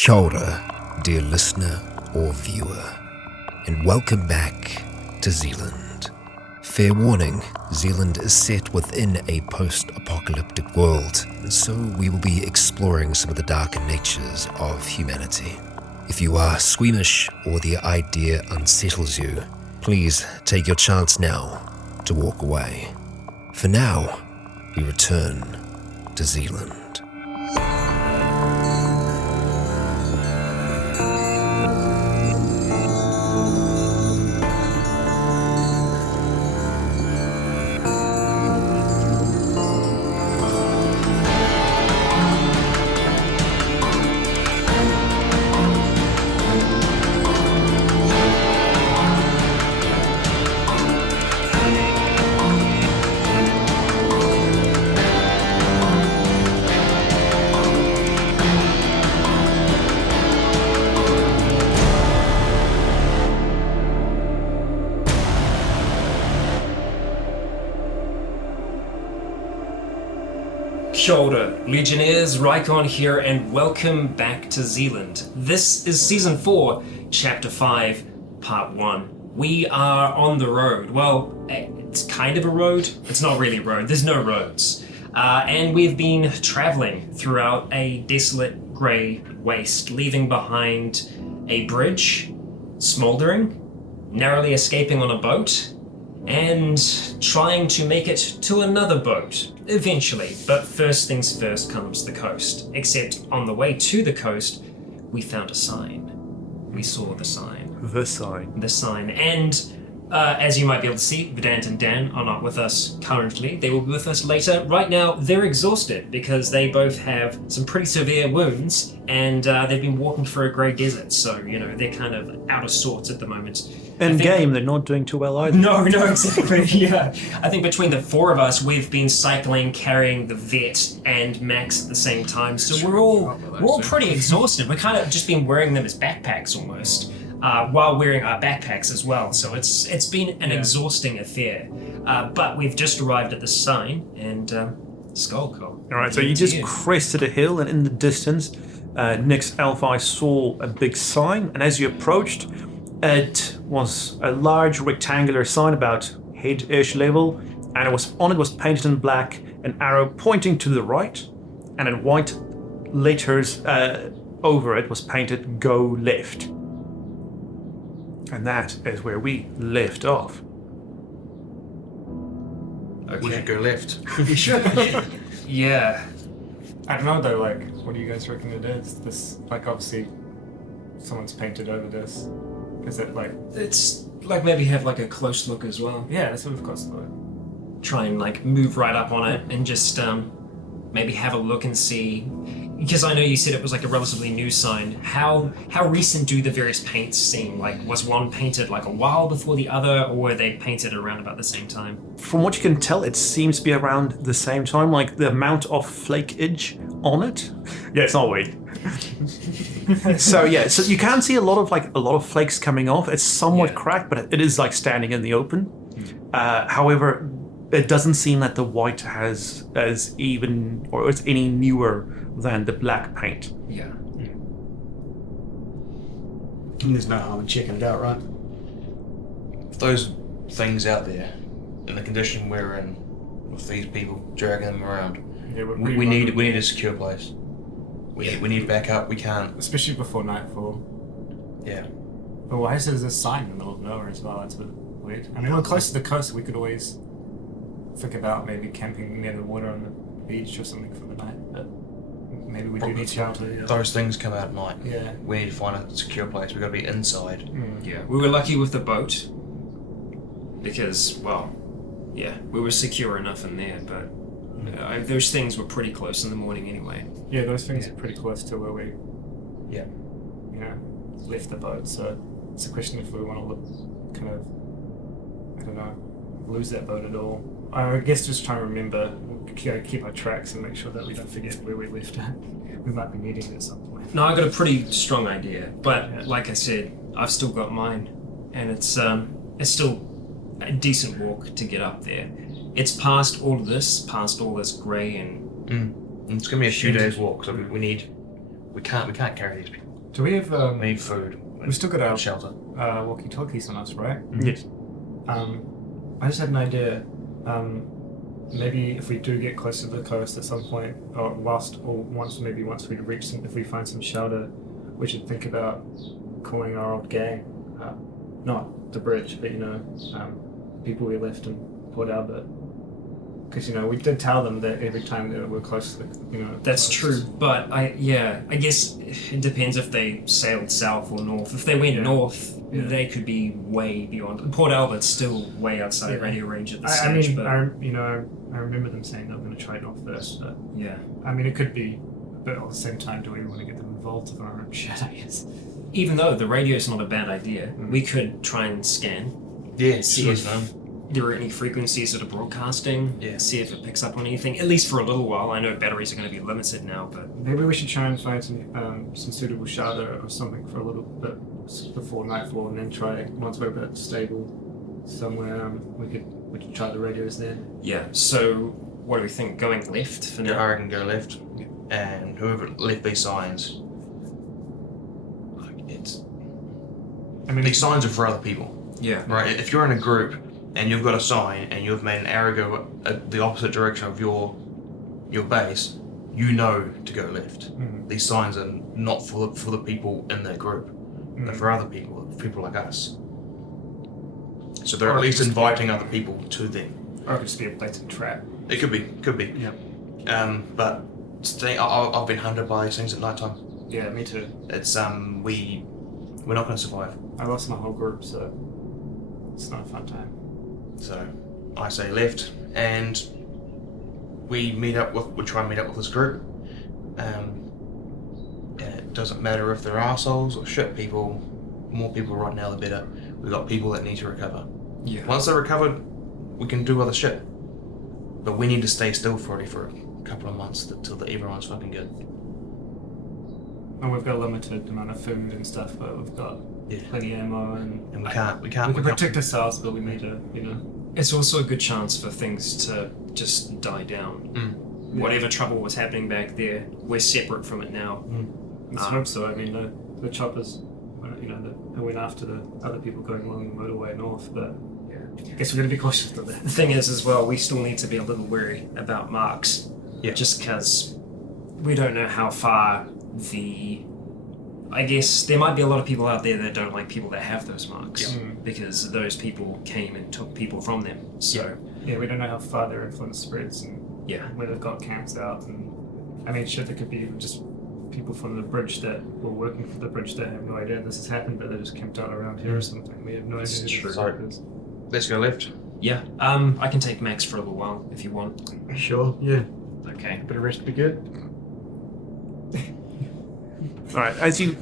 Kia ora, dear listener or viewer, and welcome back to Zealand. Fair warning, Zealand is set within a post-apocalyptic world, and so we will be exploring some of the darker natures of humanity. If you are squeamish or the idea unsettles you, please take your chance now to walk away. For now, we return to Zealand. Kia ora, Legionnaires, Rycon here, and welcome back to Zealand. This is Season 4, Chapter 5, Part 1. We are on the road. Well, it's kind of a road. It's not really a road. There's no roads. And we've been traveling throughout a desolate grey waste, leaving behind a bridge, smouldering, narrowly escaping on a boat, and trying to make it to another boat, eventually. But first things first comes the coast. Except on the way to the coast, we found a sign. We saw the sign. The sign. And as you might be able to see, Vedant and Dan are not with us currently. They will be with us later. Right now, they're exhausted because they both have some pretty severe wounds, and they've been walking through a grey desert. So, they're kind of out of sorts at the moment. They're not doing too well either. No, exactly. Yeah. I think between the four of us, we've been cycling, carrying the vet and Max at the same time. So we're all pretty exhausted. We've kind of just been wearing them as backpacks almost, while wearing our backpacks as well. So it's been an exhausting affair. But we've just arrived at the sign and Skullco. All right, so you just crested a hill, and in the distance, Nick's Alphi saw a big sign, and as you approached, it was a large rectangular sign about head-ish level, and on it was painted in black an arrow pointing to the right, and in white letters over it was painted "Go Left." And that is where we left off. Okay. We should go left. We should. Yeah. I don't know though, what do you guys reckon it is? This, obviously, someone's painted over this. Is it It's maybe have a close look as well. Yeah, that's what of course look. Try and move right up on it and just maybe have a look and see, because I know you said it was a relatively new sign. How recent do the various paints seem? Was one painted a while before the other, or were they painted around about the same time? From what you can tell, it seems to be around the same time, the amount of flakage on it. Yeah, it's not weird. So you can see a lot of flakes coming off. It's somewhat cracked, but it is standing in the open. However, it doesn't seem that the white is any newer than the black paint. Yeah. And there's no harm in checking it out, right? If those things out there, in the condition we're in, with these people dragging them around, we need a secure place. We need backup. We can't, especially before nightfall. Yeah. But why is there this sign in the middle of nowhere as well? That's a bit weird. I mean, we're close to the coast. We could always think about maybe camping near the water on the beach or something for the night. But maybe we do need shelter. Yeah. Those things come out at night. Yeah. We need to find a secure place. We've got to be inside. Yeah. We were lucky with the boat because, we were secure enough in there, but those things were pretty close in the morning anyway. Yeah, those things are pretty close to where we left the boat, so it's a question if we want to lose that boat at all. I guess just trying to remember, keep our tracks and make sure that we don't forget where we left it. We might be needing it at some point. No, I got a pretty strong idea, but like I said, I've still got mine, and it's still a decent walk to get up there. It's past all this grey and It's gonna be a few days walk, so we can't carry these people. Do we have We need food. We've still got our shelter. walkie-talkies on us, right? Yes. I just had an idea. Maybe if we do get close to the coast at some point, or once we reach some, if we find some shelter, we should think about calling our old gang, not the bridge, but people we left in Port Albert. Because we did tell them that every time that we're close to the, That's coast. true, but I guess it depends if they sailed south or north. If they went north, they could be way beyond. Port Albert's still way outside radio range at this stage. But I remember them saying they were going to try north first, but yeah, it could be. But at the same time, do we want to get them involved in our own shit? I guess. even though the radio's not a bad idea, we could try and scan. Yeah, See if there are any frequencies that are broadcasting. Yeah. See if it picks up on anything, at least for a little while. I know batteries are going to be limited now, but Maybe we should try and find some suitable shelter or something for a little bit before nightfall, and then try once we're a bit stable somewhere. We could try the radios there. yeah. So what do we think? Going left for Yeah, now? I reckon go left, and whoever left these signs, these signs are for other people, Yeah. right? If you're in a group and you've got a sign and you've made an arrow go the opposite direction of your base, you know to go left. These signs are not for the people in their group; they're for other people like us. So they're at least inviting other people to them. Or it could just be a blatant trap. It could be. Yeah. But I've been hunted by these things at night time. Yeah, me too. It's we're not going to survive. I lost my whole group, so it's not a fun time. So I say left, and we try and meet up with this group. And it doesn't matter if they're assholes or shit people. More people right now, the better. We've got people that need to recover. Yeah. Once they're recovered, we can do other shit. But we need to stay still for a couple of months till everyone's fucking good. And we've got a limited amount of food and stuff, but we've got plenty of ammo, and we can't. we can protect ourselves, but we need to, It's also a good chance for things to just die down. Whatever trouble was happening back there, we're separate from it now. Let's hope so. I mean, the choppers, they went after the other people going along the motorway north, but I guess we're going to be cautious of that. The thing is, as well, we still need to be a little wary about marks. Yeah. Just because we don't know how far I guess there might be a lot of people out there that don't like people that have those marks. Because those people came and took people from them. So Yeah, we don't know how far their influence spreads and yeah. where they've got camps out. And there could be just people from the bridge that were working for the bridge that have no idea this has happened, but they just camped out around here or something. We have no idea. It's true. So let's go left. Yeah. I can take Max for a little while if you want. Sure, yeah. Okay. Bit of rest would be good. Alright, as you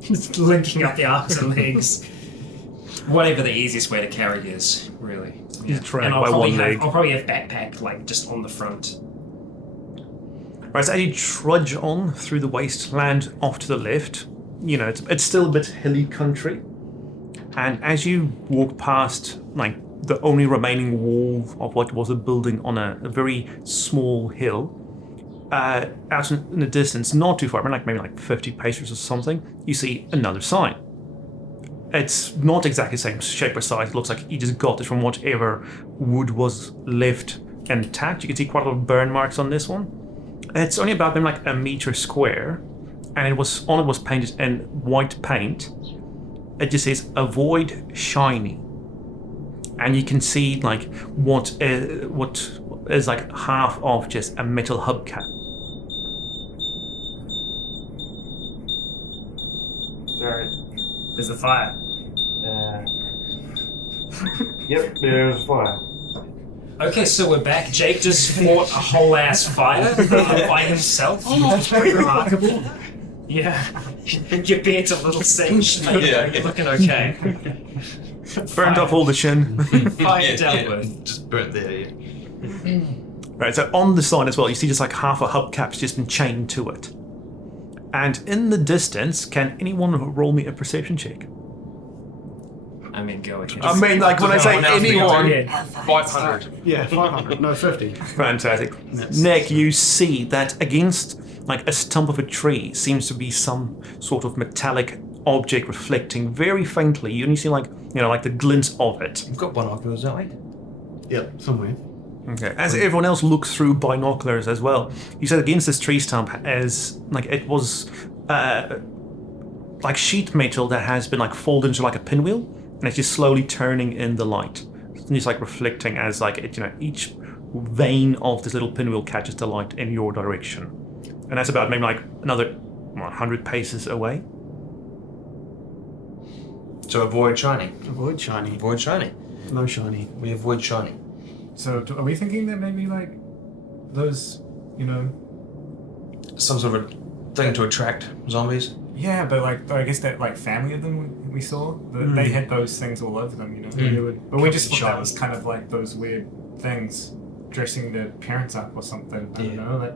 Just linking up the arms and legs. Whatever the easiest way to carry is, really. He's dragged And I'll by probably one leg. I'll probably have backpack just on the front. Right, so as you trudge on through the wasteland off to the left, it's still a bit hilly country. And as you walk past, the only remaining wall of what was a building on a very small hill, out in the distance, not too far, maybe 50 paces or something, you see another sign. It's not exactly the same shape or size. It looks like you just got it from whatever wood was left intact. You can see quite a lot of burn marks on this one. It's only about maybe a meter square, and it was painted in white paint. It just says "Avoid shiny," and you can see what is half of just a metal hubcap. Sorry. There's a fire. Yep, there's fire. Okay, so we're back. Jake just fought a whole ass fire by himself. That's pretty remarkable. Yeah. Your beard's a little singed, but you're looking okay. Burned off all the shin. Fire dealt with. Just burnt there, yeah. Right, so on the sign as well, you see just half a hubcap's just been chained to it. And in the distance, can anyone roll me a perception check? Go ahead. When I say anyone... 500. Yeah, 500, no 50. Fantastic. Nick, you see that against like a stump of a tree seems to be some sort of metallic object reflecting very faintly. You only see like the glint of it. We've got binoculars, don't we? Yep, somewhere. Okay. As everyone else looks through binoculars as well, you said against this tree stump as like it was like sheet metal that has been like folded into like a pinwheel, and it's just slowly turning in the light. It's just like reflecting as like it, each vein of this little pinwheel catches the light in your direction, and that's about maybe like another 100 paces away. So avoid shiny. Avoid shiny. Avoid shiny. No shiny. We avoid shiny. So are we thinking that maybe like those, Some sort of thing to attract zombies. Yeah, but like I guess that like family of them we saw, they had those things all over them, But we just thought that was kind of like those weird things dressing their parents up or something. I don't know.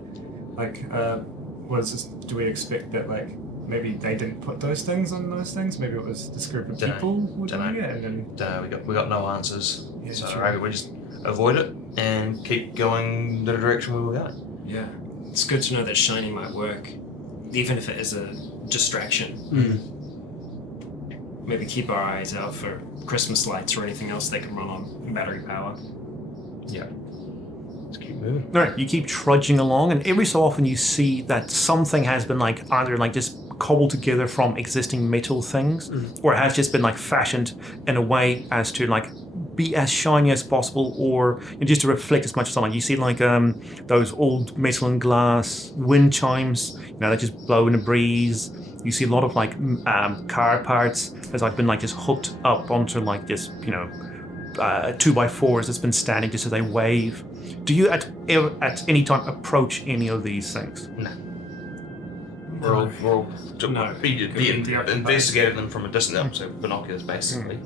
Do we expect that like maybe they didn't put those things on those things? Maybe it was this group of people were doing it, and then we got no answers. Yeah, so true. we just avoid it and keep going the direction we were going. Yeah. It's good to know that shiny might work, even if it is a distraction. Maybe keep our eyes out for Christmas lights or anything else they can run on battery power. Yeah. Let's keep moving. All right, you keep trudging along, and every so often you see that something has been like either like just cobbled together from existing metal things, or it has just been like fashioned in a way as to like be as shiny as possible, or just to reflect as much as sunlight. You see like those old metal and glass wind chimes, that just blow in a breeze. You see a lot of like car parts that's like been like just hooked up onto like just 2x4s that's been standing just as they wave. Do you at any time approach any of these things? No. We're all investigating them from a distance, so binoculars basically.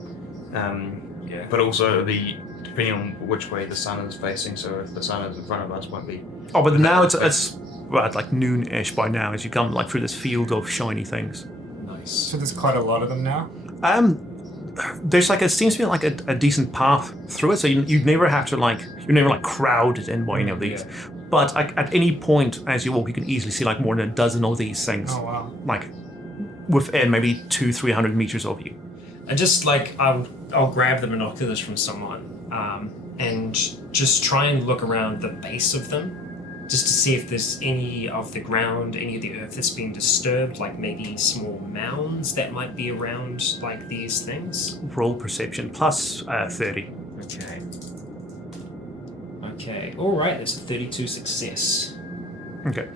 But also depending on which way the sun is facing, so if the sun is in front of us, won't be. Oh, but now it's like noon-ish by now as you come like through this field of shiny things. Nice. so there's quite a lot of them now. There's like it seems to be like a decent path through it, so you never have to you're never crowded in by any of these. Yeah. But at any point as you walk, you can easily see like more than a dozen of these things. Oh wow. Like within maybe 200-300 meters of you. And just I'll grab the binoculars from someone and just try and look around the base of them, just to see if there's any of the ground, any of the earth that's been disturbed, like maybe small mounds that might be around like these things. Roll perception plus 30. Okay. All right. That's a 32 success. Okay.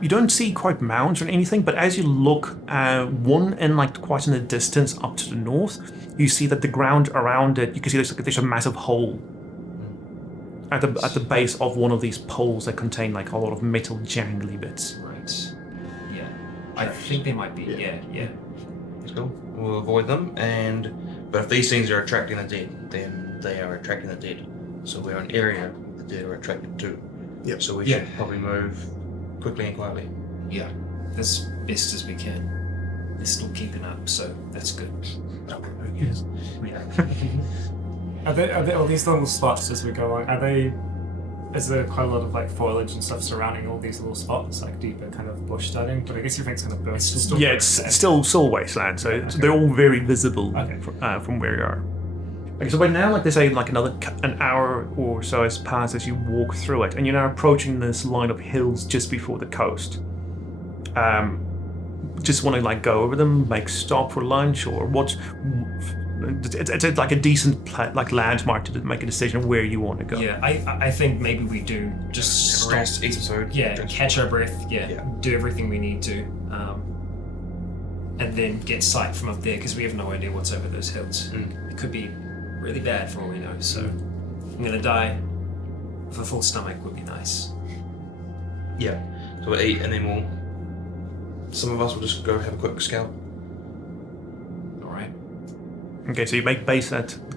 You don't see quite mounds or anything, but as you look, one in quite in the distance up to the north, you see that the ground around it, you can see there's a massive hole at the base of one of these poles that contain a lot of metal jangly bits. Right. Yeah. I think they might be. Yeah. Let's go. We'll avoid them, but if these things are attracting the dead, then they are attracting the dead. So we're an area the dead are attracted to. Yep. So we should probably move quickly and quietly. Yeah. As best as we can. They're still keeping up, so that's good. Yes. Are there all these little spots as we go on? Is there quite a lot of foliage and stuff surrounding all these little spots, deeper kind of bush studding? But I guess everything's kind of burst. Yeah, it's still wasteland, so they're all very visible from where you are. Okay, so by now, they say an hour or so has passed as you walk through it, and you're now approaching this line of hills just before the coast. Just want to go over them, make stop for lunch, or what? It's like a decent landmark to make a decision of where you want to go. Yeah, I think maybe we do just stop. Rest, eat some food. Yeah, catch our breath. Yeah, do everything we need to, and then get sight from up there because we have no idea what's over those hills. It could be really bad for all we know. So I'm gonna die with a full stomach would be nice. Yeah. So we'll eat and then some of us will just go have a quick scout. All right. Okay, so you make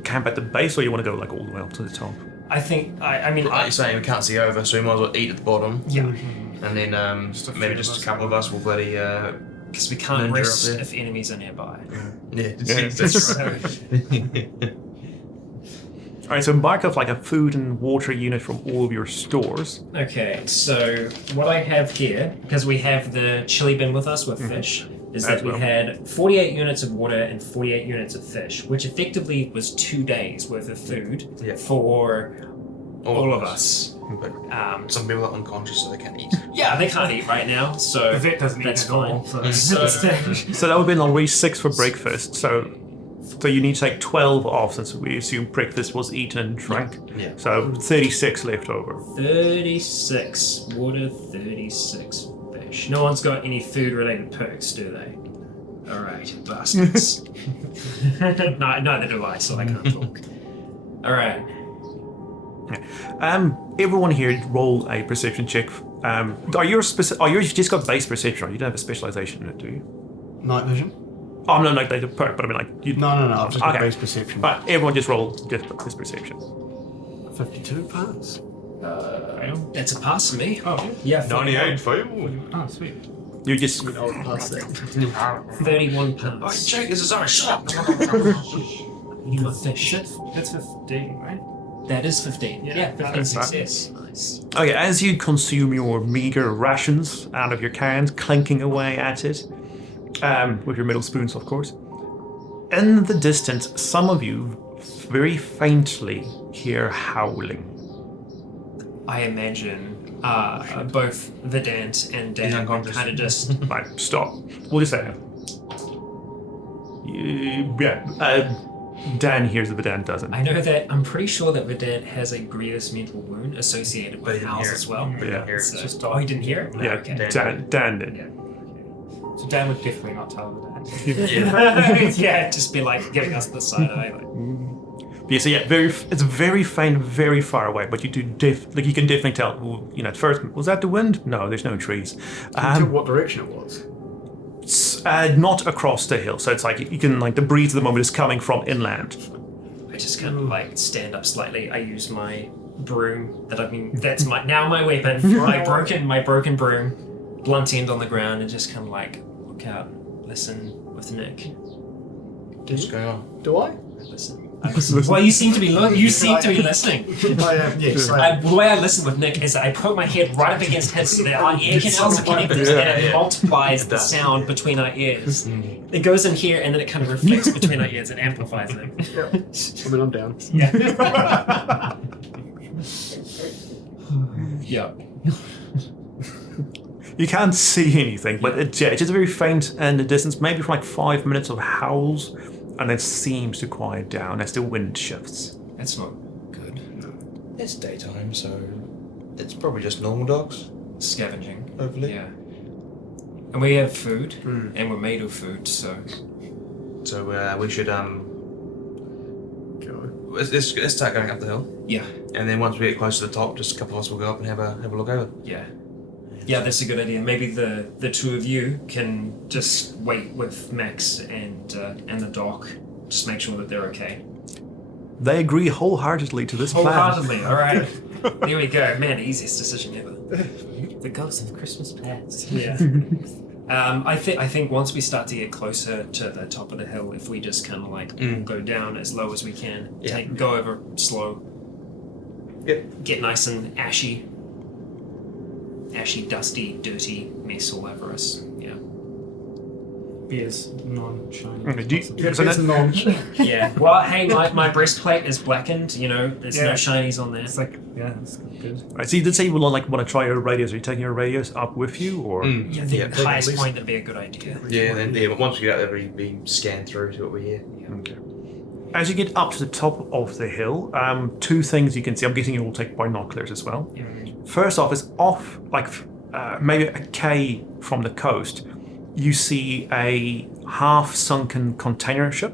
camp at the base, or you want to go all the way up to the top? I think I mean Like you're saying, we can't see over, so we might as well eat at the bottom. Yeah. And then maybe just a couple of us will bloody because we can't ninja rest up there. if enemies are nearby. that's right. All right, so embark off like a food and water unit from all of your stores. Okay, so what I have here, because we have the chili bin with us with fish, is that we had 48 units of water and 48 units of fish, which effectively was 2 days worth of food for all of us. But some people are unconscious, so they can't eat. Yeah, they can't eat right now, so The vet doesn't eat that's at all, fine. so- So that would have been already 6 for breakfast. So you need to take 12 off since we assume breakfast was eaten and drank. Yeah. So 36 left over. 36 water, 36 fish. No one's got any food-related perks, do they? All right, bastards. No, neither do I, so I can't talk. All right. Everyone here roll a perception check. Are you just got base perception? Right? You don't have a specialization in it, do you? Night vision? Oh no, like the perk, but I mean like you. No. I've just got Okay. base perception. But everyone just roll just this perception. 52 pass. That's a pass for me. Oh, Yeah, 98 fail. oh, sweet. You just I'll pass that. 31 Oh, pounds. Jake, this is our shop. You got fish. That's 15, right? That is 15. Yeah, 15 that's fine. success. Nice. okay. As you consume your meager rations out of your cans, clanking away at it, with your middle spoons, of course. In the distance, some of you very faintly hear howling. I imagine both Vedant and He's Dan unconscious. kind of just Right, stop. We'll just say that. Dan hears it, but Dan doesn't. I know that I'm pretty sure that Vedant has a grievous mental wound associated But with he didn't House hear it. as well. Yeah. So, Just oh, he didn't hear it? Yeah, Okay. Dan did. Yeah. So Dan would definitely not tell the dad. Yeah, just be like giving us the side eye. Like, Yeah, so it's very faint, very far away, but you do you can definitely tell. Well, you know, at first, was that the wind? No, there's no trees. Tell what direction it was. Not across the hill, so it's like you can like the breeze at the moment is coming from inland. I just kind of like stand up slightly. I use my broom that's my weapon. my broken broom, blunt end on the ground, and just kind of like look out, listen with Nick. What's going on? Do I? Listen. Well, you seem to be listening. I am, yes. The way I listen with Nick is I put my head right up against his so that our ear canals are connected and it multiplies the sound between our ears. It goes in here and then it kind of reflects between our ears and amplifies it. I mean, I'm down. Yeah. You can't see anything, but it's just very faint in the distance, maybe for like 5 minutes of howls, and it seems to quiet down as the wind shifts. That's not good. It's daytime, so it's probably just normal dogs. Scavenging. Hopefully. Yeah. And we have food, and we're made of food, so. So we should let's start going up the hill, Yeah. and then once we get close to the top, just a couple of us will go up and have a look over. Yeah. Yeah, that's a good idea. Maybe the two of you can just wait with Max and the doc. Just make sure that they're okay. They agree wholeheartedly to this plan. Wholeheartedly, alright. There we go. Man, easiest decision ever. The ghost of Christmas past. Yeah. I think once we start to get closer to the top of the hill, if we just kind of like go down as low as we can, go over slow, get nice and ashy, dusty, dirty mess all over us. Yeah. Beer's non-shiny. Okay, so It's non. Yeah. Well, hey, my breastplate is blackened. You know, there's no shinies on there. It's like, yeah, it's good. Right, so you did say you would want to try your radios. Are you taking your radios up with you, or? Yeah, I think the highest point that'd be a good idea. Yeah, but once we get out there, we scan through to what we hear. Okay. As you get up to the top of the hill, two things you can see. I'm guessing you will take binoculars as well. Yeah. First off, is off like maybe a K from the coast. You see a half-sunken container ship.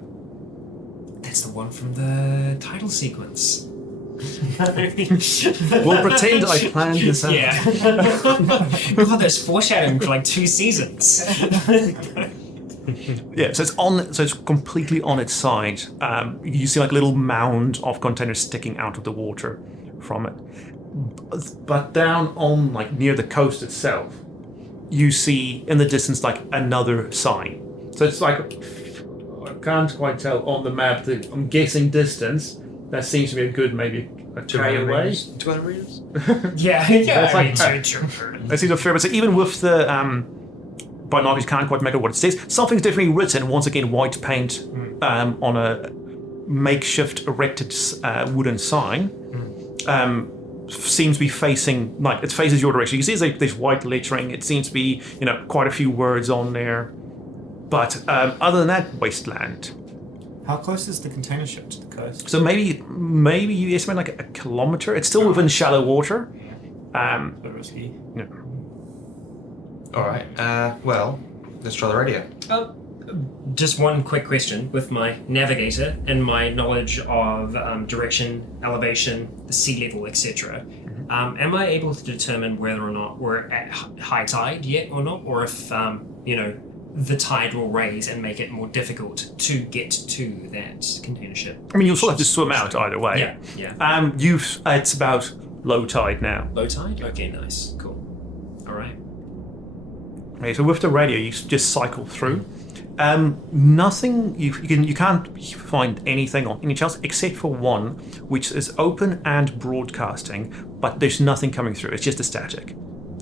That's the one from the title sequence. We'll pretend I planned this out. Yeah. God, there's foreshadowing for like 2 seasons. Yeah, so it's completely on its side. You see like little mound of containers sticking out of the water from it. But down on like near the coast itself, you see in the distance like another sign. So it's like I can't quite tell on the map. I'm guessing distance, That seems to be a good maybe a 200 away. 200 meters? Yeah, That's like- true. That seems fair, but so even with the binoculars, can't quite make out what it says. Something's definitely written. Once again, white paint on a makeshift erected wooden sign. Seems to be facing it faces your direction. You can see there's white lettering. It seems to be quite a few words on there. But other than that, wasteland. How close is the container ship to the coast? So maybe you estimate like a kilometer. It's still within shallow water. Bit risky. Yeah. All right. Well, let's try the radio. Just one quick question with my navigator and my knowledge of direction, elevation, the sea level, etc. Am I able to determine whether or not we're at high tide yet or not, or if the tide will raise and make it more difficult to get to that container ship? I mean, you'll still have to swim out either way. Yeah. It's about low tide now. Low tide? Okay, nice, cool. All right. Okay, so with the radio, you just cycle through. Nothing. You can't find anything on any channels except for one, which is open and broadcasting, but there's nothing coming through. It's just a static.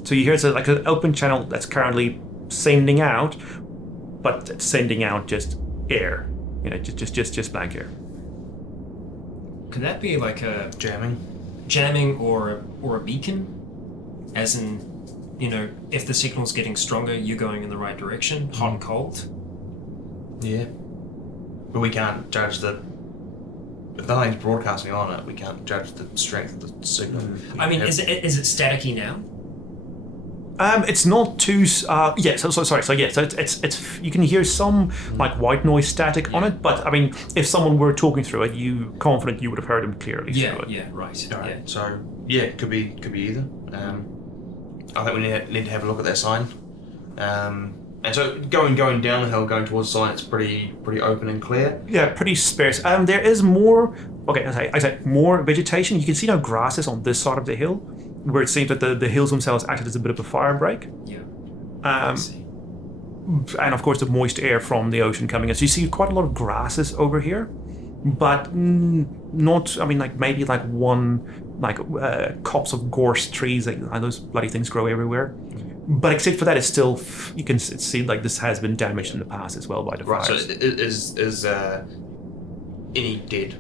So you hear it's like an open channel that's currently sending out, but it's sending out just air. Just blank air. Could that be like a Jamming or a beacon? As in, if the signal's getting stronger, you're going in the right direction, hot and cold? Yeah. But we can't judge if nothing's broadcasting on it, we can't judge the strength of the signal. I mean, is it staticky now? It's not too. So it's you can hear some like white noise static on it, but I mean, if someone were talking through it, you confident you would have heard them clearly through it. Yeah, right. All right. Yeah. So it could be either. I think we need to have a look at that sign. And so going down the hill, going towards the sign, it's pretty open and clear. Yeah, pretty sparse. There is more. Okay, I say more vegetation. You can see no grasses on this side of the hill, where it seems that the hills themselves acted as a bit of a fire break. Yeah. I see. And of course the moist air from the ocean coming in. So you see quite a lot of grasses over here, but not. I mean, like maybe like one copse of gorse trees. Those bloody things grow everywhere. But except for that, it's still you can see like this has been damaged in the past as well by the fires. Right. So is any dead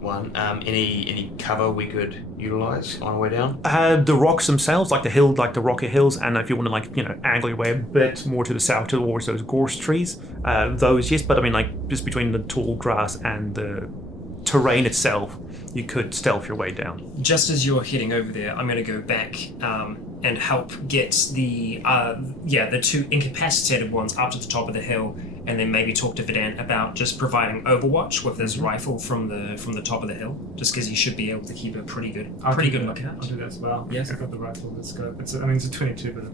one? Any cover we could utilize on our way down? The rocks themselves, like the rocky hills, and if you want to angle your way a bit more to the south towards those gorse trees, those yes. But I mean just between the tall grass and the terrain itself, you could stealth your way down. Just as you're heading over there, I'm going to go back and help get the two incapacitated ones up to the top of the hill, and then maybe talk to Vedant about just providing overwatch with his rifle from the top of the hill, just because he should be able to keep a pretty good lookout. I'll do that as well. Yes. I've got the rifle, the scope. It's a 22, but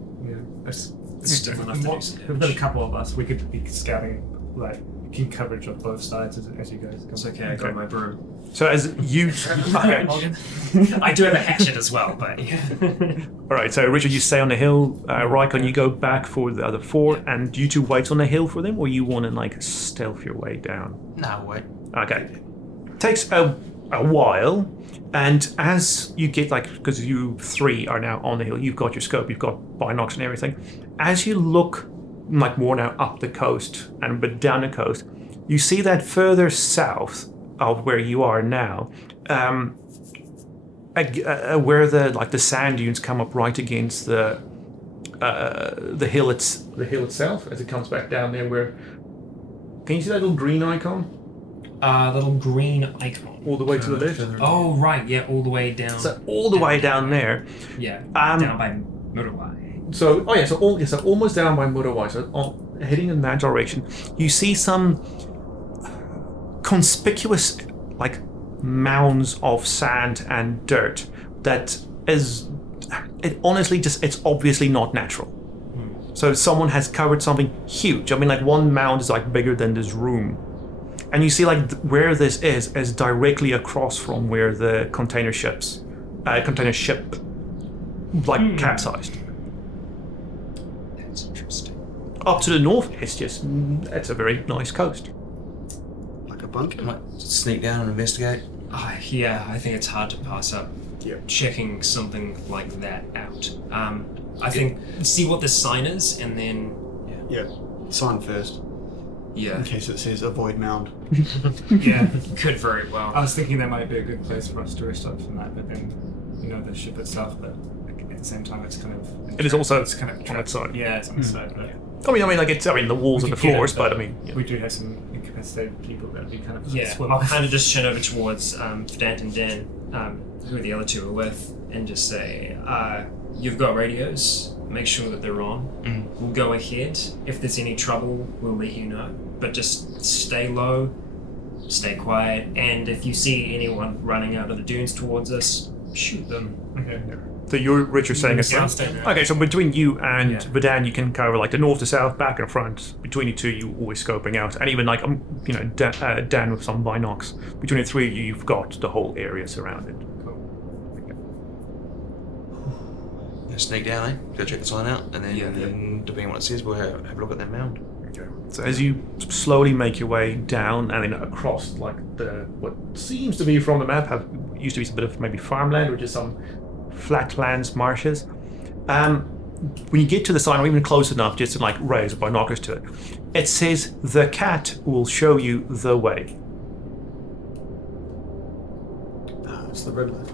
It's still enough to do some we've damage. got a couple of us. We could be scouting, keep coverage of both sides as you guys go. It's okay, I got my broom. So as you, okay. I do have a hatchet as well, but yeah. All right. So Richard, you stay on the hill. Rycon, you go back for the other four, and you two wait on the hill for them, or you want to stealth your way down? No, wait. Okay. Takes a while, and as you get because you three are now on the hill, you've got your scope, you've got binocs and everything. As you look more now up the coast and a bit down the coast, you see that further south of where you are now, where the sand dunes come up right against the hill itself as it comes back down there. Where can you see that little green icon? Little green icon. All the way to the left. Oh right, yeah, all the way down. So all the way down there. Yeah, down by Murderwai. So almost down by Murderwai. So heading in that direction, you see some conspicuous mounds of sand and dirt that is it's obviously not natural. So someone has covered something huge. I mean, one mound is bigger than this room, and you see where this is directly across from where the container ship capsized. That's interesting. Up to the north, it's a very nice coast. Like a bunker. I might sneak down and investigate. Yeah, I think it's hard to pass up Yep. checking something like that out. I think see what the sign is, and then Yeah. Sign first, yeah, in case it says avoid mound. Yeah. could very well. I was thinking that might be a good place for us to restart from that, but then, the ship itself, but at the same time, it's kind of... It is also it's kind of on its side. Yeah, it's on the side, but... I mean, the walls and the floors, but I mean, yeah. We do have some incapacitated people that we kind of Yeah, swim I'll off. kind of just turn over towards Fdant and Dan, who the other two are with, and just say, you've got radios, make sure that they're on. We'll go ahead. If there's any trouble, we'll let you know. But just stay low, stay quiet, and if you see anyone running out of the dunes towards us, shoot them. Okay. So Richard's saying it's Yeah, I'll stay there. okay. So between you and Yeah. Vidan, you can cover like the north to south, back and front. Between you two, you always scoping out, and even like Dan with some binocs. Between the three of you, you've got the whole area surrounded. Let's sneak down, eh? Go check the sign out, and then, Yeah. depending on what it says, we'll have a look at that mound. So as you slowly make your way down and then across like what seems to be from the map used to be some bit of maybe farmland or just some flatlands, marshes. When you get to the sign or even close enough just to like raise binoculars to it, it says the cat will show you the way. It's the Riddler.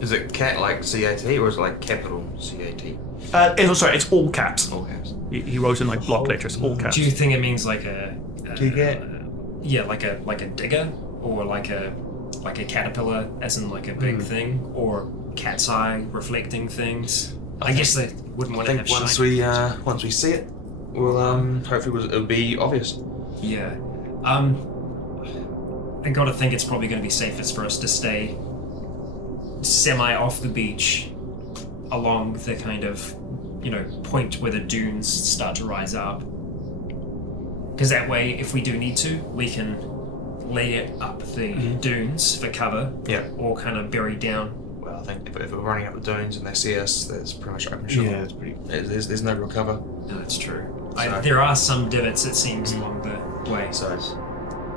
Is it cat like C-A-T, or is it like capital C-A-T? It's all caps. All caps. He wrote in like block letters, all caps. Do you think it means like a Digger? yeah, like a digger, or like a caterpillar, as in like a big thing, or cat's eye reflecting things? I guess they wouldn't want I to think have once we see it, we'll hopefully it'll be obvious. Yeah. I gotta think it's probably gonna be safest for us to stay semi off the beach along the kind of, point where the dunes start to rise up. Because that way, if we do need to, we can lay it up the dunes for cover. Yeah. Or kind of bury down. Well, I think if we're running up the dunes and they see us, that's pretty much open shot. Yeah, it's pretty. There's no real cover. No, that's true. So- There are some divots, it seems, along the way. So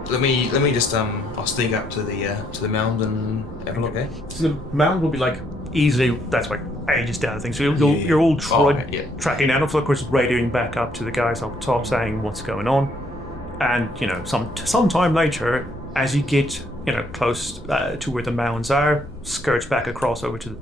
let me just I'll sneak up to the mound and have a look there. So the mound will be like easily, that's like ages down, I think. So you're all tracking down, of course, radioing back up to the guys up top saying what's going on. And, some time later, as you get, close to where the mounds are, skirts back across over to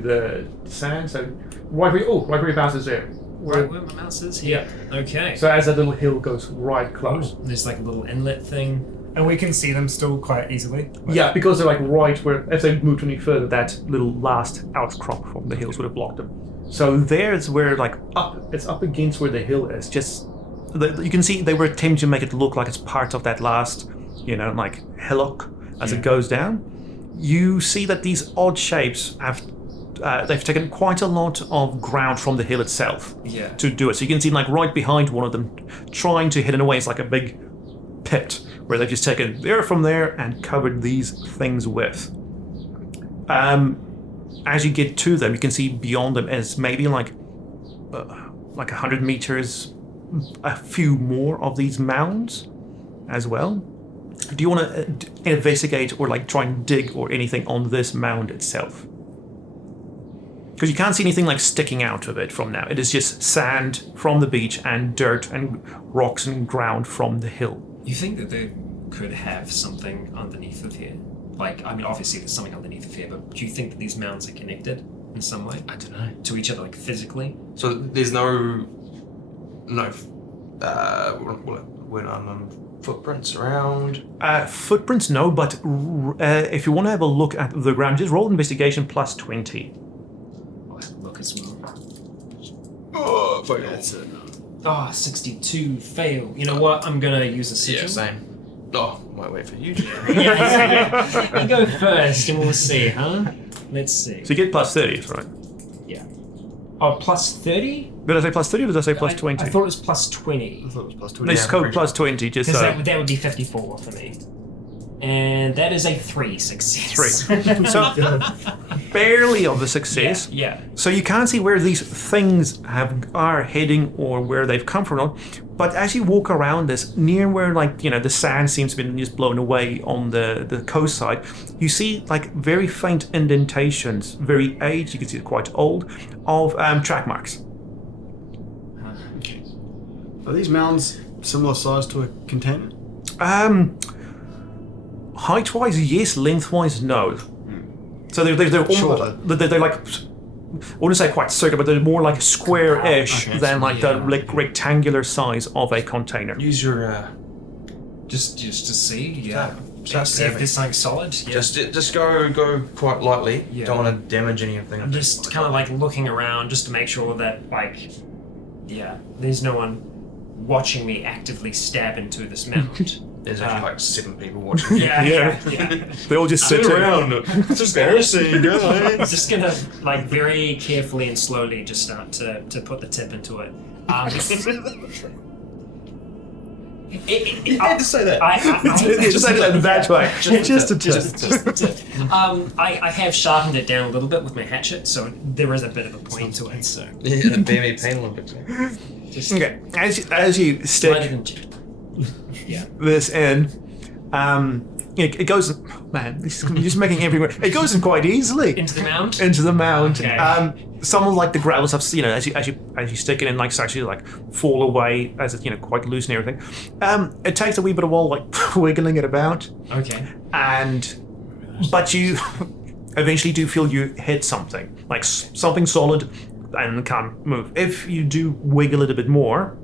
the sand. So right where your mouse is there. Right where my mouse is? Yeah. Okay. So as that little hill goes right close. There's like a little inlet thing. And we can see them still quite easily. Yeah, because they're like right where, if they moved any further, that little last outcrop from the hills would have blocked them. So there's where it's up against where the hill is. Just, you can see they were attempting to make it look like it's part of that last, hillock as it goes down. You see that these odd shapes they've taken quite a lot of ground from the hill itself to do it. So you can see right behind one of them, trying to hit in a way, it's like a big pit where they've just taken there from there and covered these things with. As you get to them, you can see beyond them is maybe like 100 meters, a few more of these mounds as well. Do you want to investigate or try and dig or anything on this mound itself? Because you can't see anything sticking out of it from now. It is just sand from the beach and dirt and rocks and ground from the hill. You think that they could have something underneath of here? Obviously there's something underneath of here, but do you think that these mounds are connected in some way? I don't know. To each other, physically? So there's no footprints around? Footprints, no, but if you want to have a look at the ground, just roll investigation plus 20. I'll have a look as well. Oh, fuck That's it. 62, fail. You know what? I'm gonna use a sigil. Yeah, same. Oh, might wait for you. Yeah. You go first and we'll see, huh? Let's see. So you get plus 30, right? Yeah. Oh, plus 30? Did I say plus 30 or did I say plus 20? I thought it was plus 20. I thought it was plus 20. Let's code plus 20, just Because so. that would be 54 for me. And that is a 3 success. 3. So barely of a success. Yeah. So you can't see where these things are heading or where they've come from. But as you walk around this, near where the sand seems to be just blown away on the coast side, you see like very faint indentations, very aged, you can see they're quite old, of track marks. Are these mounds similar size to a container? Height-wise, yes. Length-wise, no. So they're almost, they're like, I wouldn't say quite circular, but they're more like square-ish than like the rectangular size of a container. Use your just to see, yeah. Start See if there's something solid. Yeah. Just go quite lightly. Yeah. Don't want to damage anything. I'm just kind of like looking around just to make sure that there's no one watching me actively stab into this mound. There's actually like 7 people watching. Yeah. They all just sit around. It's embarrassing, guys. I'm just gonna like very carefully and slowly just start to put the tip into it. You had to say that. Just say that in a bad way. Just a tip. I have sharpened it down a little bit with my hatchet, so there is a bit of a point to it. So Yeah, bear me pain a little bit. Okay, as you stick this in, it goes. Man, this is just making everywhere. It goes in quite easily into the mound. Into the mound. Okay. Some of like the gravel stuff, as you stick it in, like starts to like fall away as it's quite loose and everything. It takes a wee bit of while like wiggling it about. Okay. But you eventually do feel you hit something, like something solid, and can't move. If you do wiggle it a bit more.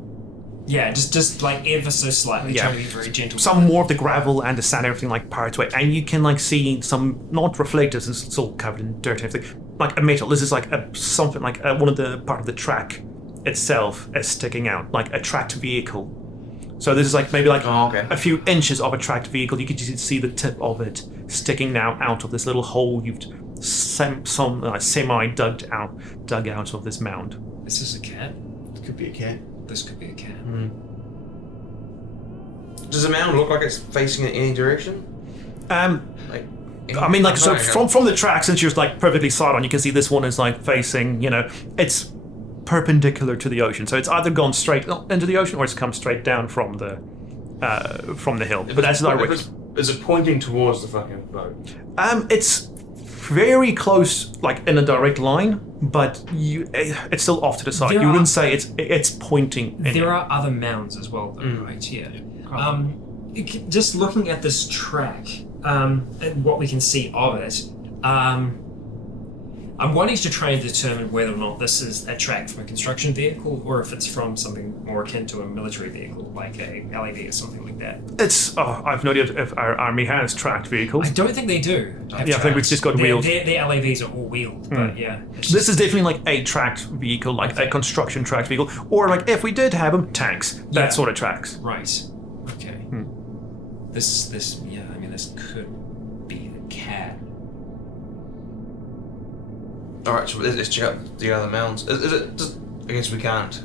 Yeah, just like ever so slightly, trying to be very gentle. Some more of the gravel and the sand, everything like parts away, and you can like see some not reflectives, it's all covered in dirt and everything, like a metal. This is like something like one of the part of the track itself is sticking out, like a tracked vehicle. So this is like maybe like a few inches of a tracked vehicle. You can just see the tip of it sticking now out of this little hole you've semi dug out of this mound. This is a cat. It could be a cat. This could be a cat. Does the mound look like it's facing in any direction? From the track, since you're like perfectly side on, you can see this one is like facing, it's perpendicular to the ocean. So it's either gone straight into the ocean or it's come straight down from the hill. But that's not right. Is it pointing towards the fucking boat? It's very close, like in a direct line, but it's still off to the side. You wouldn't say it's pointing. There are other mounds as well, though, right? Yeah. Just looking at this track, and what we can see of it, I'm wanting to try and determine whether or not this is a track from a construction vehicle or if it's from something more akin to a military vehicle, like a LAV or something like that. I've no idea if our army has tracked vehicles. I don't think they do. I think we've just got wheels. Their LAVs are all wheeled, but yeah. This is definitely like a tracked vehicle, like a construction tracked vehicle, or like if we did have them, tanks, that sort of tracks. Right. Okay. This could be a cat. Alright, so let's check out the other mounds. Is it just, I guess we can't.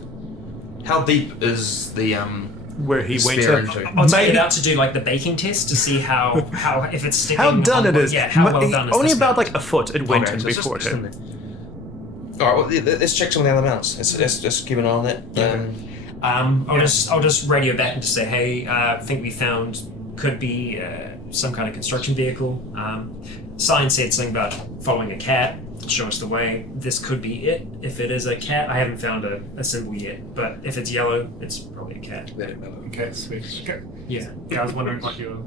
How deep is the where he went into? I'll take it out to do like the baking test to see how if it's sticking. How done it is. Yeah, how well done is only this about mound? like a foot it went in before it hit. Alright, well, let's check some of the other mounts. Let's just keep an eye on that. I'll just radio back and just say, hey, I think we found could be some kind of construction vehicle. Sign said something about following a cat. Show us the way. This could be it. If it is a cat, I haven't found a symbol yet, but if it's yellow, it's probably a cat. Okay, sweet. Okay. Yeah. Yeah, I was wondering what you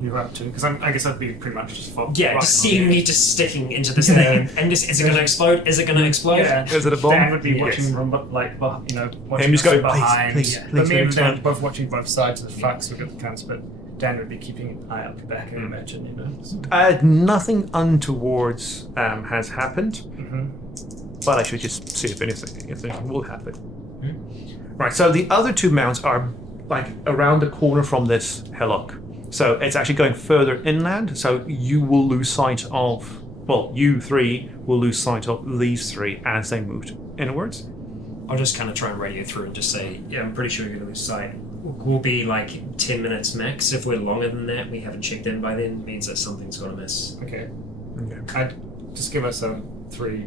were up to, because I guess I'd be pretty much just following. Yeah, just seeing me just sticking into this thing, and just, is it going to explode? Is it going to explode? Yeah. Is it a bomb? Dan would be watching from watching Him just going, behind. please, But me and explain. Dan both watching both sides of the flux. We've got the cunts, but Dan would be keeping an eye out the back, I imagine, So. Nothing untowards has happened, but I should just see if anything will happen. Right, so the other two mounds are like around the corner from this hillock. So it's actually going further inland, so you will lose sight of, you three will lose sight of these three as they moved inwards. I'll just kind of try and radio through and just say, yeah, I'm pretty sure you're going to lose sight. We'll be like 10 minutes max. If we're longer than that, we haven't checked in by then, means that something's got to miss. Okay. I'd just give us 3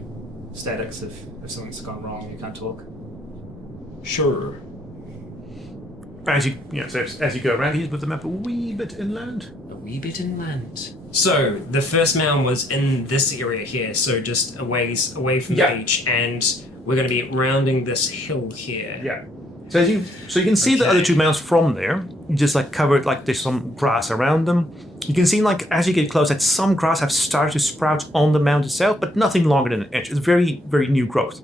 statics if something's gone wrong and you can't talk. Sure. As you go around, you just move the map a wee bit inland. A wee bit inland. So the first mound was in this area here, so just a ways away from the beach, and we're going to be rounding this hill here. Yeah. So you can see the other 2 mounds from there. You just like covered, like there's some grass around them. You can see like as you get close that some grass have started to sprout on the mound itself, but nothing longer than an inch. It's very, very new growth.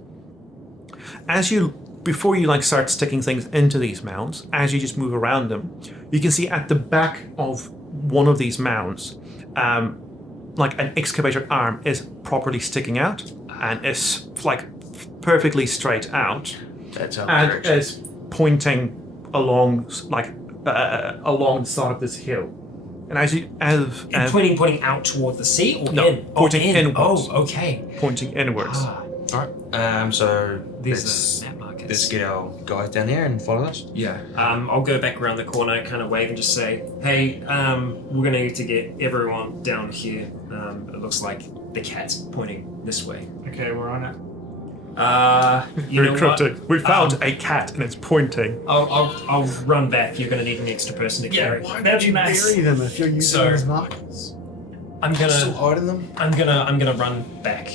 Before you like start sticking things into these mounds, as you just move around them, you can see at the back of one of these mounds, like an excavator arm is properly sticking out and is like perfectly straight out. That's our and direction. is pointing along along the side of this hill. And pointing out toward the sea or No, in? pointing inwards. Oh, okay. Pointing inwards. Alright. So These let's are map markers. get our guys down there and follow us. Yeah. I'll go back around the corner, kind of wave and just say, hey, we're going to need to get everyone down here. It looks like the cat's pointing this way. Okay, we're on it. You know Very cryptic. what? We found a cat and it's pointing. I'll run back. You're going to need an extra person to carry. Why don't you bury them if you're using them as markers? I'm Still gonna hiding them? I'm gonna run back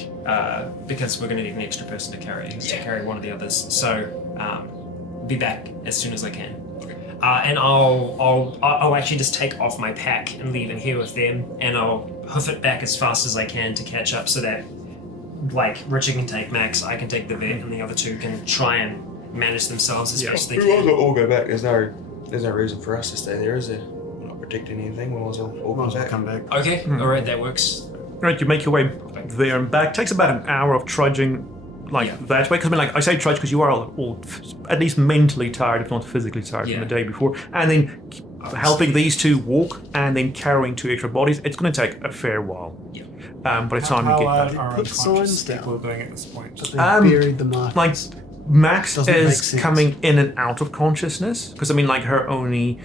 because we're gonna need an extra person to carry one of the others. So be back as soon as I can. And I'll actually just take off my pack and leave it here with them, and I'll hoof it back as fast as I can to catch up, so that like Richard can take Max, I can take the vet, and the other 2 can try and manage themselves as best they We might as can. well all go back. There's no reason for us to stay there, is there? We're not protecting anything. We might as well all Might as well come come back. back. Okay, all right, that works. Right, you make your way there and back. Takes about an hour of trudging that way. Because I say trudge because you are all at least mentally tired, if not physically tired from the day before. And then helping these 2 walk and then carrying 2 extra bodies, it's going to take a fair while. Yeah. By the time you get back. Are Put signs unconscious down. people doing at this point? They buried the markers. Like Max Doesn't make is sense. coming in and out of consciousness because like her only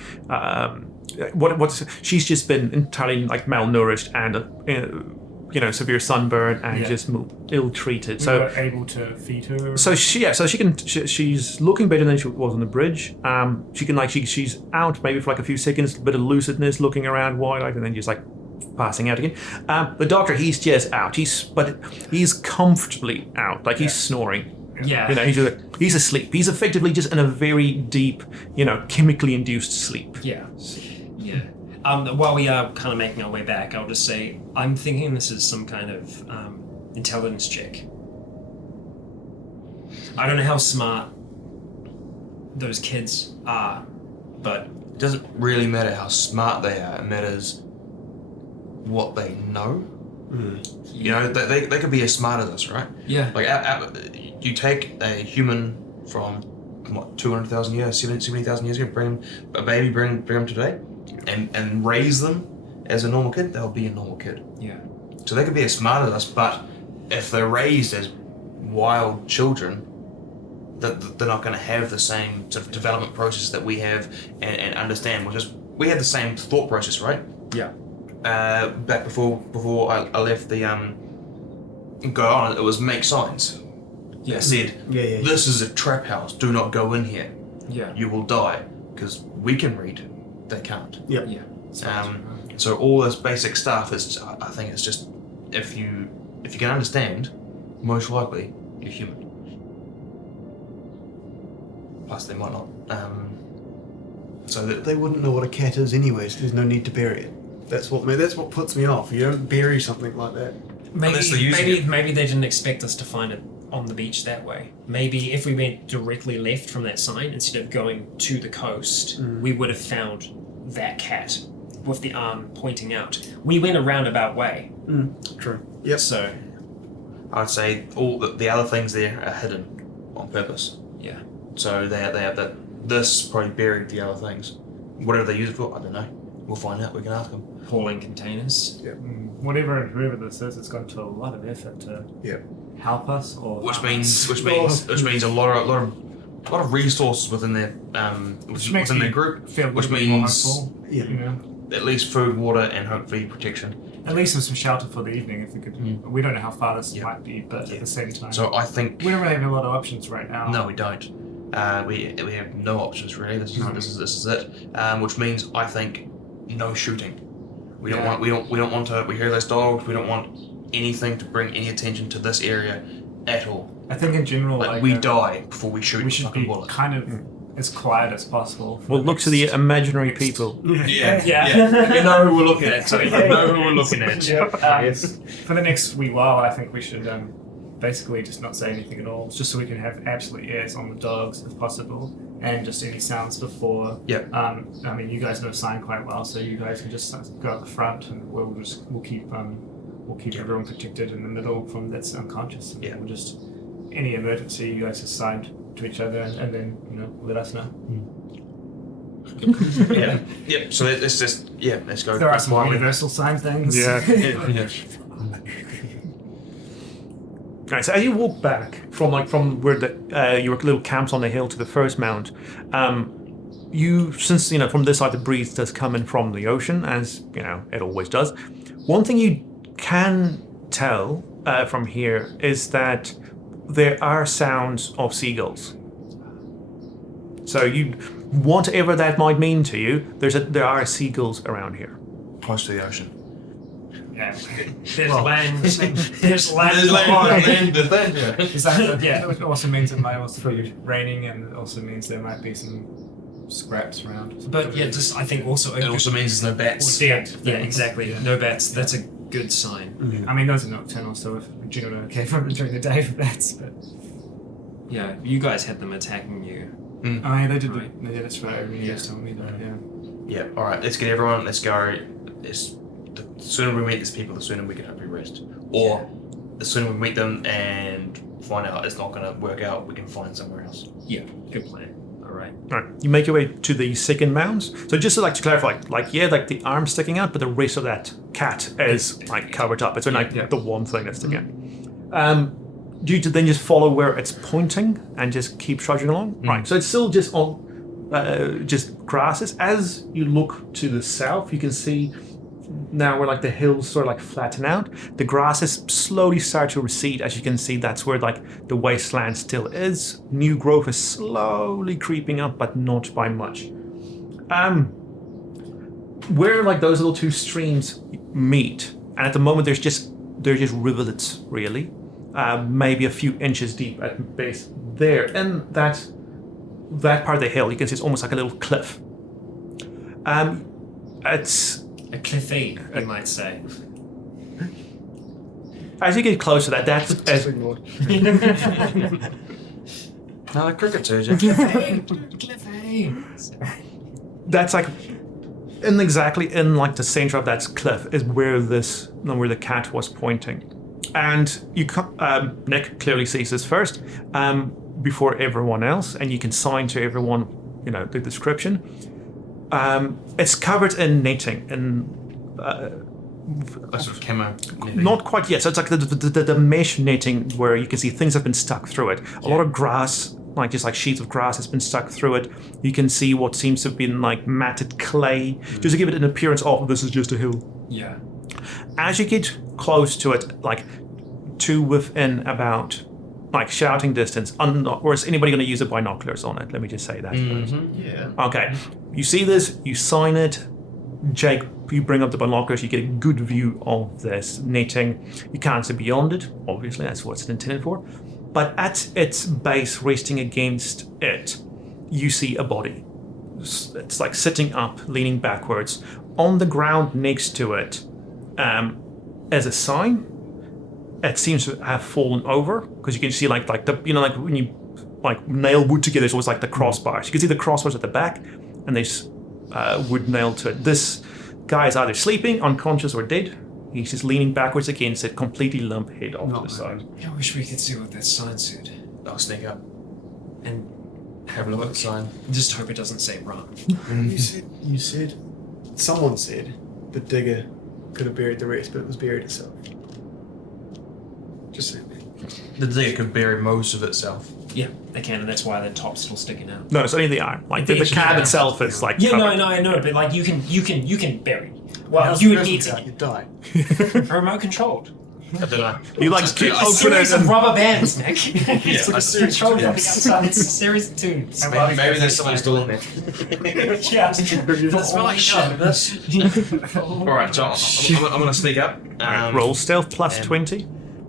she's just been entirely like malnourished and severe sunburn and just ill-treated. We So were able to feed her. she's looking better than she was on the bridge. She's out maybe for like a few seconds, a bit of lucidness, looking around wide-eyed, and then just like passing out again. The doctor, he's just out. He's comfortably out, like he's snoring. Yeah. He's asleep. He's effectively just in a very deep, chemically induced sleep. Yeah. Yeah. While we are kind of making our way back, I'll just say I'm thinking this is some kind of intelligence check. I don't know how smart those kids are, but It doesn't really matter how smart they are. It matters what they know. You know, they could be as smart as us, right? yeah. Like, you take a human from, 200,000 years, 70,000 years ago, bring them today, and raise them as a normal kid, they'll be a normal kid. Yeah. So they could be as smart as us, but if they're raised as wild children, they're not going to have the same sort of development process that we have and understand, which is, we had the same thought process, right? Yeah. Back before I left the go on, it was make signs. Yeah. It said, Yeah. this is a trap house, do not go in here, Yeah. you will die, because we can read, they can't. Yep. Yeah. So all this basic stuff is, I think it's just, if you can understand, most likely you're human. Plus they might not. So that They wouldn't know what a cat is anyway, so there's no need to bury it. That's what puts me off. You don't bury something like that. Unless they're using Maybe they didn't expect us to find it on the beach that way. Maybe if we went directly left from that sign instead of going to the coast, we would have found that cat with the arm pointing out. We went a roundabout way. True. Yep. So, I'd say all the other things there are hidden on purpose. yeah. So they have that. This probably buried the other things. Whatever they use it for, I don't know. We'll find out. We can ask them. Hauling containers. Whatever and whoever this is, it's gone to a lot of effort to help us or which harm us. means a lot of resources within their within their group, Feel a which little bit more means hopeful, Yeah. you know. at least food, water, and hopefully protection. At least with some shelter for the evening, if we could. We don't know how far this Yeah. might be, but at the same time, So I think we don't really have a lot of options right now. no, we don't. We have no options really. This is it. Which means I think no shooting. We don't want to. We hear those dogs. We don't want anything to bring any attention to this area at all. I think in general, Like we die before we shoot we a should fucking be bullet. kind of as quiet as possible. for We'll look to the next- imaginary next- people. Yeah. Yeah. You know who we're looking at. So you know who we're looking at. Yes. For the next wee while, I think we should basically just not say anything at all, just so we can have absolute ears on the dogs if possible, and just any sounds before. Yeah. I mean, you guys know sign quite well, so you guys can just go up the front, and we'll keep everyone protected in the middle from that's unconscious. And Yeah. We'll just any emergency, you guys just sign to each other, and then let us know. Yeah. Yep. So let's just let's go. There are some quietly. universal sign things. Yeah. Yeah. Right, so as you walk back from where your little camps on the hill to the first mount, since from this side the breeze does come in from the ocean, as it always does. One thing you can tell from here is that there are sounds of seagulls. So whatever that might mean to you, there are seagulls around here. Close to the ocean. Yeah. There's land. There's land. There's land. Is that, it also means it might also be raining, and it also means there might be some scraps around. But yeah, just I think also It also means there's no bats. Yeah, exactly. No bats. That's a good sign. I mean, those are nocturnal, so if generally okay from during the day for bats, but Yeah, you guys had them attacking you. oh yeah, they did. Right. Yeah, that's right. You guys told me that. Yeah. Yeah. All right. Let's get everyone. Let's go. The sooner we meet these people, the sooner we can hopefully rest. Or the sooner we meet them and find out it's not going to work out, we can find somewhere else. Yeah, good plan. All right. All right, you make your way to the second mounds. So just to clarify, the arm's sticking out, but the rest of that cat is covered up. It's only the one thing that's sticking out. Do you then just follow where it's pointing and just keep trudging along? Right. So it's still just on, just grasses. As you look to the south, you can see now where the hills sort of flatten out. The grasses slowly start to recede. As you can see, that's where the wasteland still is. New growth is slowly creeping up, but not by much. Where those little two streams meet, and at the moment they're just rivulets, really. Maybe a few inches deep at the base there. And that part of the hill, you can see it's almost like a little cliff. It's A cliffy, you might say. as you get close to that, that's No, the cricket surgeon. Cliffy. that's in the center of that cliff is where the cat was pointing. And Nick clearly sees this first before everyone else, and you can sign to everyone, the description. It's covered in netting and That's sort of camo. not quite yet. So it's the mesh netting where you can see things have been stuck through it. A lot of grass, just sheets of grass has been stuck through it. You can see what seems to have been matted clay, just to give it an appearance of this is just a hill. Yeah. As you get close to it, to within about shouting distance, or is anybody going to use the binoculars on it? Let me just say that first. Yeah. Okay, you see this, you sign it. Jake, you bring up the binoculars, you get a good view of this netting. You can't see beyond it, obviously, that's what it's intended for. But at its base, resting against it, you see a body. It's sitting up, leaning backwards. On the ground next to it, as a sign, it seems to have fallen over, because you can see when you nail wood together, it's always the crossbars. You can see the crossbars at the back, and there's wood nailed to it. This guy is either sleeping, unconscious, or dead. He's just leaning backwards against it, completely limp, head off to the side. I wish we could see what that sign said. I'll sneak up. And Have a look at the sign. just hope it doesn't say run. Someone said the digger could have buried the rest, but it was buried itself. Just saying. The digger could bury most of itself. Yeah, they can, and that's why the top's still sticking out. No, it's only the arm. Like the cab itself is like. Yeah, covered. no, I know, but like you can bury. Well, How's you the would need person to die? Die. remote controlled. I don't know. You like A open it series of and rubber bands, Nick. It's Yeah, like a series from the outside. It's a series of tunes. Maybe there's someone still in there. Yeah, that's what I know. Alright, so I'm going to sneak up. roll stealth plus and- 20.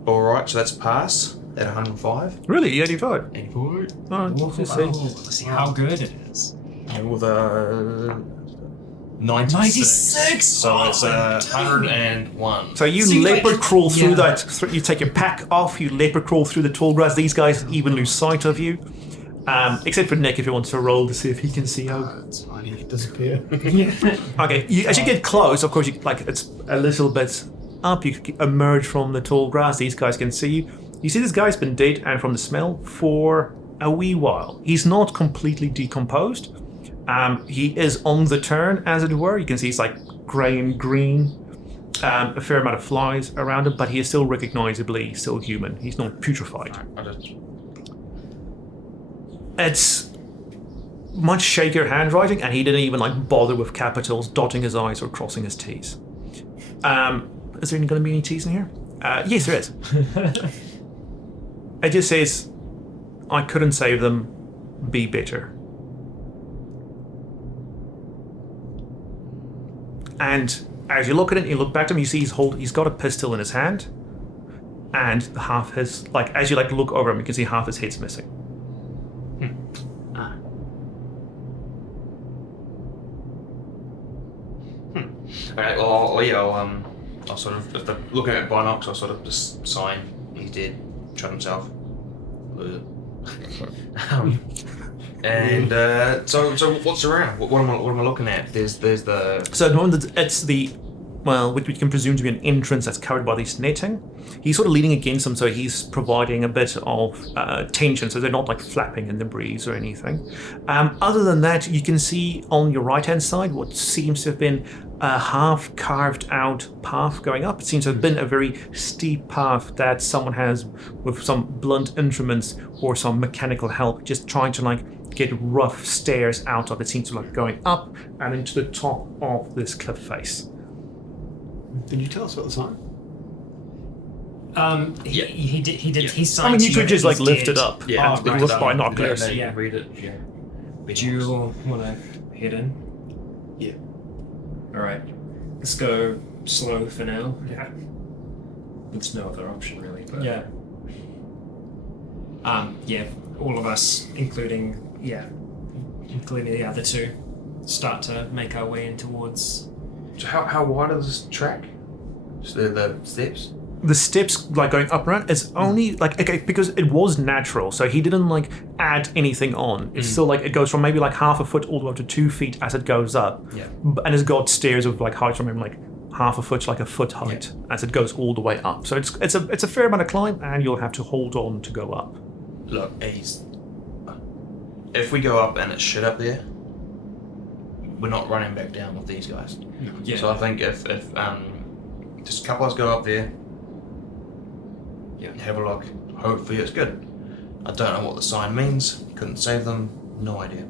Alright, so that's pass at 105. Really, you only vote. 84. Oh, let's see. Let's see how good it is. And with a 96. 96? So it's Oh, 101. So you So you leopard like- crawl through yeah. that. You take your pack off. You leopard crawl through the tall grass. These guys even lose sight of you, except for Nick if he wants to roll to see if he can see how. It's fine. He disappear. Okay, as you get close, of course, it's a little bit up. You emerge from the tall grass. These guys can see you. You see this guy's been dead, and from the smell, for a wee while. He's not completely decomposed. He is on the turn, as it were. You can see he's like grey and green. A fair amount of flies around him, but he is still recognizably still human. He's not putrefied. It's much shakier handwriting, and he didn't even like bother with capitals, dotting his I's or crossing his T's. Is there going to be any T's in here? Yes, there is. It just says, "I couldn't save them. Be bitter." And as you look at it, you look back to him, you see he's got a pistol in his hand, and half his as you look over him, you can see half his head's missing. Alright, well, I'll sort of, if they're looking at binocs, I'll sort of just sign he's dead, shot himself. And so what's around? What am I looking at? There's the. So at the moment, it's which we can presume to be an entrance that's covered by this netting. He's sort of leaning against them, so he's providing a bit of tension, so they're not like flapping in the breeze or anything. Other than that, you can see on your right-hand side what seems to have been a half carved out path going up. It seems to have been a very steep path that someone has, with some blunt instruments or some mechanical help, just trying to get rough stairs out of. It seems to going up and into the top of this cliff face. Did you tell us about the sign? He did. Yeah. He signed. I mean, you could just he's lift dead. it up. Yeah, with binoculars. Yeah. Read it. Yeah. Do you want to head in? Yeah. All right. Let's go slow for now. Yeah. There's no other option really. But Yeah. yeah. All of us, including the other two, start to make our way in towards. So how wide is this track? Just the steps? The steps going up and around is only because it was natural, so he didn't add anything on. It's still it goes from maybe half a foot all the way up to 2 feet as it goes up. Yeah. And it's got stairs of height from maybe half a foot to a foot height as it goes all the way up. So it's a fair amount of climb, and you'll have to hold on to go up. Look, if we go up and it's shit up there, we're not running back down with these guys. No. Yeah. So I think if just a couple of us go up there, have a look. Hopefully it's good. I don't know what the sign means. Couldn't save them. No idea.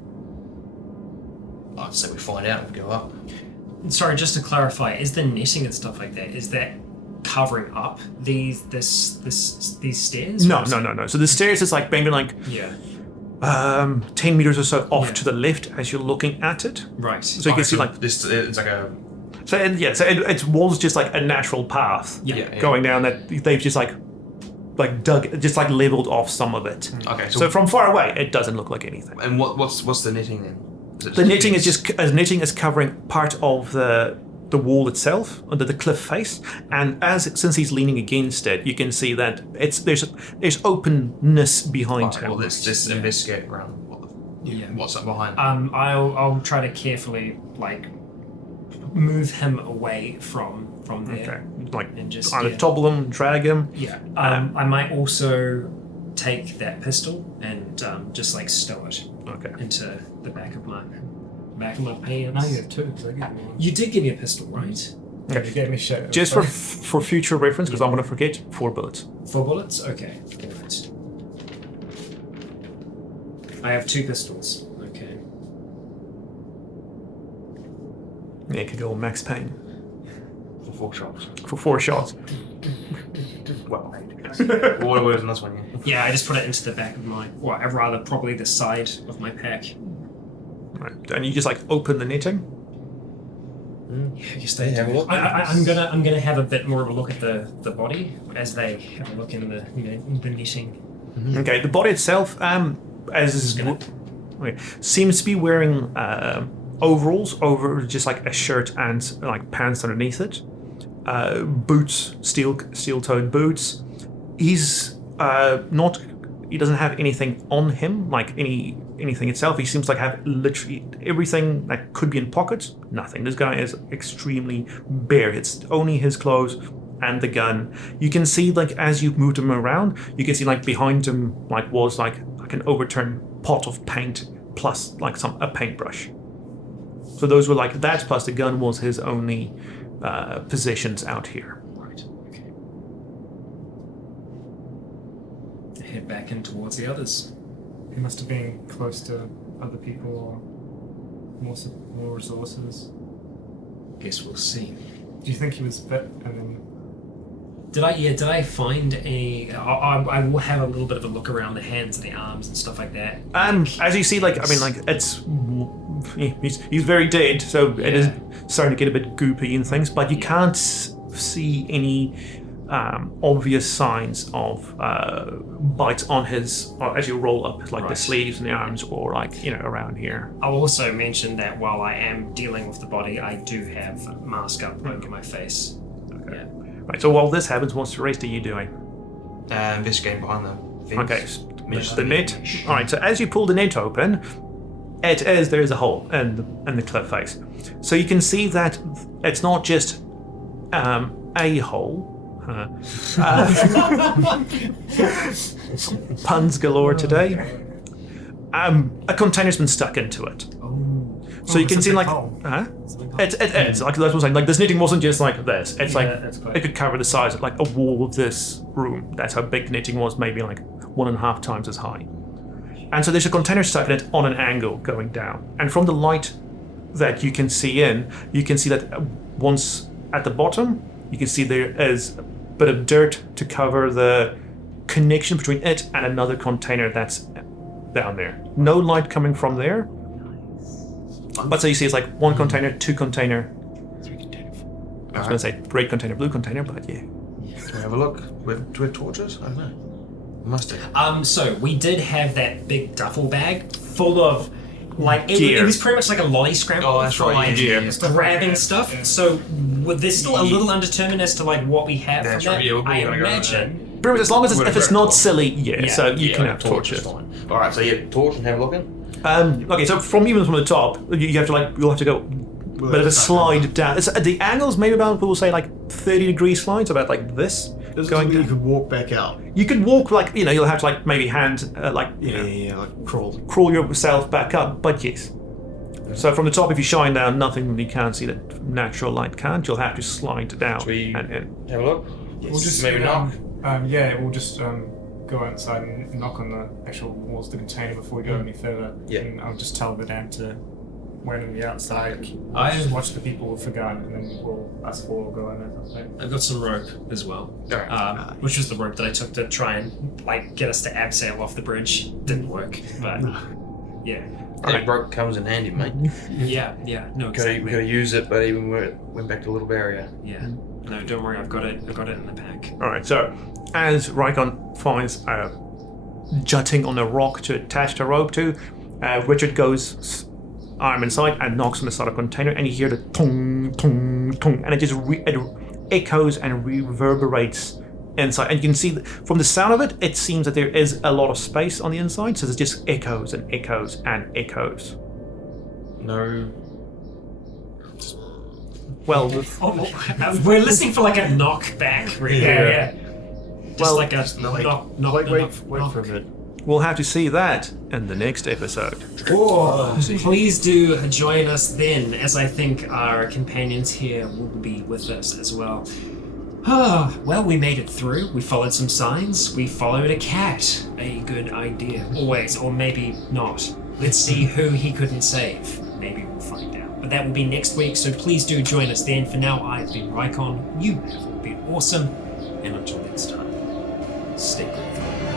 I'd say we find out and go up. Sorry, just to clarify, is the netting and stuff like that, is that covering up these stairs? No. So the stairs is maybe Yeah. 10 meters or so off Yeah. to the left as you're looking at it. Right. So you can see this. It's like a. So it was just a natural path Yeah. going down that they've just dug, just leveled off some of it. Okay. So from far away, it doesn't look like anything. And what's the netting then? The netting is covering part of the wall itself under the cliff face, and since he's leaning against it, you can see that there's openness behind him. Well, let's just investigate around what's up behind. I'll try to carefully move him away from there. Okay, and just either topple him, drag him. Yeah. I might also take that pistol and just stow it Okay. into the back of my pants. Now you have two, because I get one. You did give me a pistol, right? You gave me shit. Just for future reference, because I'm going to forget, 4 bullets. 4 bullets? Okay. Right. I have 2 pistols. Okay. Yeah, it could go max pain. For 4 shots. For 4 shots. Well, 8. Water words on this one, yeah. Yeah, I just put it into the back of my, or rather probably the side of my pack. Right. And you just like open the netting. Yeah, I guess they have a look. I'm gonna have a bit more of a look at the body as they have a look in the the netting. Okay, the body itself, seems to be wearing overalls over just like a shirt and like pants underneath it. Boots, steel-toed boots. He's not. He doesn't have anything on him, like anything itself. He seems like have literally everything that could be in pockets. Nothing. This guy is extremely bare. It's only his clothes and the gun. You can see like as you moved him around, you can see like behind him like was like an overturned pot of paint plus like a paintbrush. So those were like that plus the gun was his only possessions out here. Right. Okay. Head back in towards the others. He must have been close to other people or more resources. Guess we'll see. Do you think he was bit and then... Did I find a... I will have a little bit of a look around the hands and the arms and stuff like that. As you see, like, I mean, like, it's... He's very dead, so it is starting to get a bit goopy and things, but you can't see any obvious signs of bites on his... as you roll up, like, the sleeves and the arms or, like, around here. I'll also mention that while I am dealing with the body, I do have a mask up over my face. Okay. Yeah. Right, so while this happens, what's the rest are you doing? Investigating behind the fence. Okay, the net. Alright, so as you pull the net open, there is a hole in the cliff face. So you can see that it's not just a hole. Puns galore today. A container's been stuck into it. So you can see like, it is like that's what I'm saying. Like this netting wasn't just like this. It's it could cover the size of like a wall of this room. That's how big the netting was. Maybe like 1.5 times as high. And so there's a container stuck in it on an angle going down. And from the light that you can see you can see that once at the bottom, you can see there is a bit of dirt to cover the connection between it and another container that's down there. No light coming from there. But so you see it's like 1 container, 2 container. 3 container. I was going to say red container, blue container, but yeah. Can we have a look? Do we have torches? I don't know. We must have. So we did have that big duffel bag full of like Gear. it was pretty much like a lolly scramble Oh, that's for right, like yeah. grabbing stuff. So there's still a little undetermined as to like what we have That's from right, that. yeah, we're I gonna go imagine. Pretty much as long as if it's not torch. silly, so you can have torches. Alright, so torch and have a look in. Okay, so from the top, you have to you'll have to go a bit of a slide down. It's, the angles maybe about people say like 30-degree slides, about like this. Going you could walk back out. You could walk like you'll have to like maybe hand like crawl yourself back up. But yes. So from the top, if you shine down, nothing you can't see that natural light can't. You'll have to slide down. Should we and have a look? We'll just maybe knock. We'll just go outside and knock on the actual walls of the container before we go any further. Yeah. And I'll just tell the dam to wait on the outside. I just watch the people with a gun, and then us four will go in or something. I've got some rope as well, Alright. which was the rope that I took to try and like get us to abseil off the bridge. Didn't work, but yeah. I think rope comes in handy, mate. Yeah, no, We could exactly. have used it, but even went back to the little barrier. Yeah, no, don't worry, I've got it in the pack. all right. So as Rycon finds jutting on a rock to attach the rope to, Richard goes arm inside and knocks on the side of the container, and you hear the tong, tong, tong, and it just it echoes and reverberates inside. And you can see from the sound of it, it seems that there is a lot of space on the inside, so it just echoes and echoes and echoes. No. Well, We're listening for like a knock back, really. Yeah. Just Well, like a knock. wait for a minute. we'll have to see that in the next episode. Please do join us then, as I think our companions here will be with us as well. Well, we made it through. We followed some signs. We followed a cat. A good idea. Always, or maybe not. Let's see who he couldn't save. Maybe we'll find out. But that will be next week, so please do join us then. For now, I've been Rycon. You have all been awesome. And until next time, stay grateful.